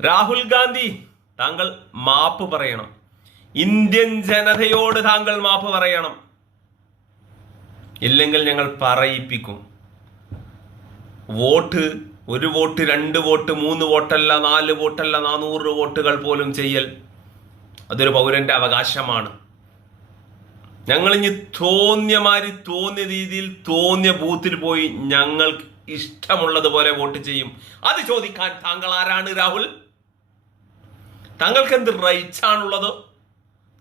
രാഹുൽ ഗാന്ധി താങ്കൾ മാപ്പ് പറയണം. ഇന്ത്യൻ ജനതയോട് താങ്കൾ മാപ്പ് പറയണം. ഇല്ലെങ്കിൽ ഞങ്ങൾ പറയിപ്പിക്കും. വോട്ട് ഒരു വോട്ട് രണ്ട് വോട്ട് മൂന്ന് വോട്ടല്ല നാല് വോട്ടല്ല നാനൂറ് വോട്ടുകൾ പോലും ചെയ്യൽ അതൊരു പൗരന്റെ അവകാശമാണ്. ഞങ്ങൾ ഇനി മാതിരി തോന്നിയ രീതിയിൽ തോന്നിയ ബൂത്തിൽ പോയി ഞങ്ങൾക്ക് ഇഷ്ടമുള്ളതുപോലെ വോട്ട് ചെയ്യും. അത് ചോദിക്കാൻ താങ്കൾ ആരാണ് രാഹുൽ? താങ്കൾക്ക് എന്ത് റൈറ്റ്സ് ആണുള്ളത്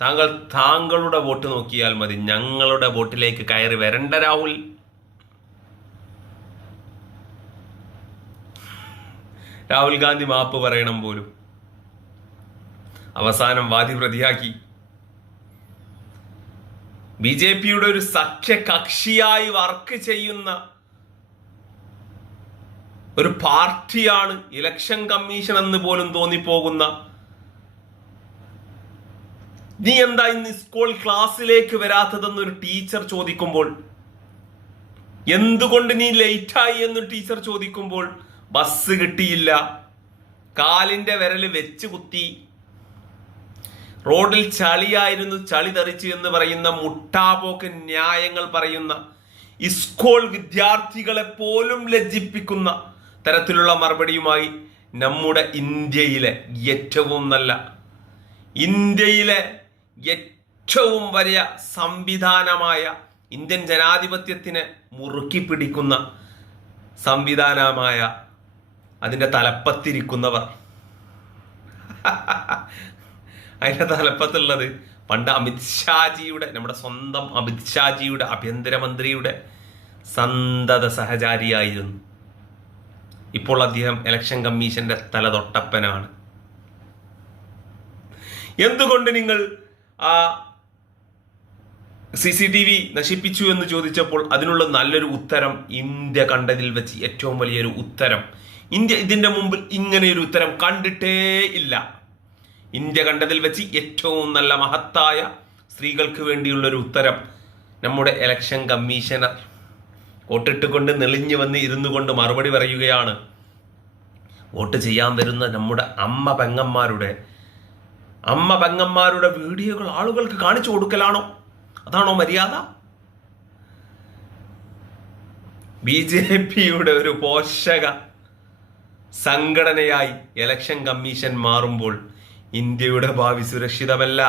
താങ്കൾ താങ്കളുടെ വോട്ട് നോക്കിയാൽ മതി. ഞങ്ങളുടെ വോട്ടിലേക്ക് കയറി വരണ്ട രാഹുൽ. രാഹുൽ ഗാന്ധി മാപ്പ് പറയണം പോലും. അവസാനം വാദി പ്രതിയാക്കി. ബി ജെ പിയുടെ ഒരു സഖ്യ കക്ഷിയായി വർക്ക് ചെയ്യുന്ന ഒരു പാർട്ടിയാണ് ഇലക്ഷൻ കമ്മീഷൻ എന്ന് പോലും തോന്നിപ്പോകുന്ന. നീ എന്താ ഇന്ന് സ്കൂൾ ക്ലാസ്സിലേക്ക് വരാത്തതെന്ന് ഒരു ടീച്ചർ ചോദിക്കുമ്പോൾ എന്തുകൊണ്ട് നീ ലേറ്റായി എന്ന് ടീച്ചർ ചോദിക്കുമ്പോൾ ബസ് കിട്ടിയില്ല. കാലിന്റെ വിരൽ വെച്ച് കുത്തി. റോഡിൽ ചളിയായിരുന്നു ചളി തെറിച്ചു എന്ന് പറയുന്ന മുട്ടാപോക്ക് ന്യായങ്ങൾ പറയുന്ന സ്കൂൾ വിദ്യാർത്ഥികളെ പോലും ലജ്ജിപ്പിക്കുന്ന തരത്തിലുള്ള മറുപടിയുമായി നമ്മുടെ ഇന്ത്യയിലെ ഏറ്റവും നല്ല ഇന്ത്യയിലെ ഏറ്റവും വലിയ സംവിധാനമായ ഇന്ത്യൻ ജനാധിപത്യത്തിന് മുറുക്കി പിടിക്കുന്ന സംവിധാനമായ അതിന്റെ തലപ്പത്തിരിക്കുന്നവർ. അതിന്റെ തലപ്പത്തുള്ളത് പണ്ട് അമിത് ഷാജിയുടെ നമ്മുടെ സ്വന്തം അമിത് ഷാജിയുടെ ആഭ്യന്തരമന്ത്രിയുടെ സന്തത സഹചാരിയായിരുന്നു. ഇപ്പോൾ അദ്ദേഹം ഇലക്ഷൻ കമ്മീഷന്റെ തല തൊട്ടപ്പനാണ് എന്തുകൊണ്ട് നിങ്ങൾ ആ സി സി ടി വി നശിപ്പിച്ചു എന്ന് ചോദിച്ചപ്പോൾ അതിനുള്ള നല്ലൊരു ഉത്തരം ഇന്ത്യ കണ്ടതിൽ വെച്ച് ഏറ്റവും വലിയൊരു ഉത്തരം. ഇന്ത്യ ഇതിന്റെ മുമ്പിൽ ഇങ്ങനെയൊരു ഉത്തരം കണ്ടിട്ടേ ഇല്ല. ഇന്ത്യ കണ്ടതിൽ വെച്ച് ഏറ്റവും നല്ല മഹത്തായ സ്ത്രീകൾക്ക് വേണ്ടിയുള്ളൊരു ഉത്തരം നമ്മുടെ ഇലക്ഷൻ കമ്മീഷണർ വോട്ടിട്ടുകൊണ്ട് നെളിഞ്ഞു വന്ന് ഇരുന്നു കൊണ്ട് മറുപടി പറയുകയാണ്. വോട്ട് ചെയ്യാൻ വരുന്ന നമ്മുടെ അമ്മ പെങ്ങന്മാരുടെ അമ്മ പെങ്ങന്മാരുടെ വീഡിയോകൾ ആളുകൾക്ക് കാണിച്ചു കൊടുക്കലാണോ? അതാണോ മര്യാദ? ബി ജെ പിയുടെ ഒരു പോഷക സംഘടനയായി ഇലക്ഷൻ കമ്മീഷൻ മാറുമ്പോൾ ഇന്ത്യയുടെ ഭാവി സുരക്ഷിതമല്ല.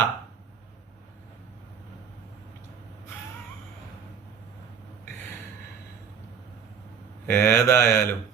ഏതായാലും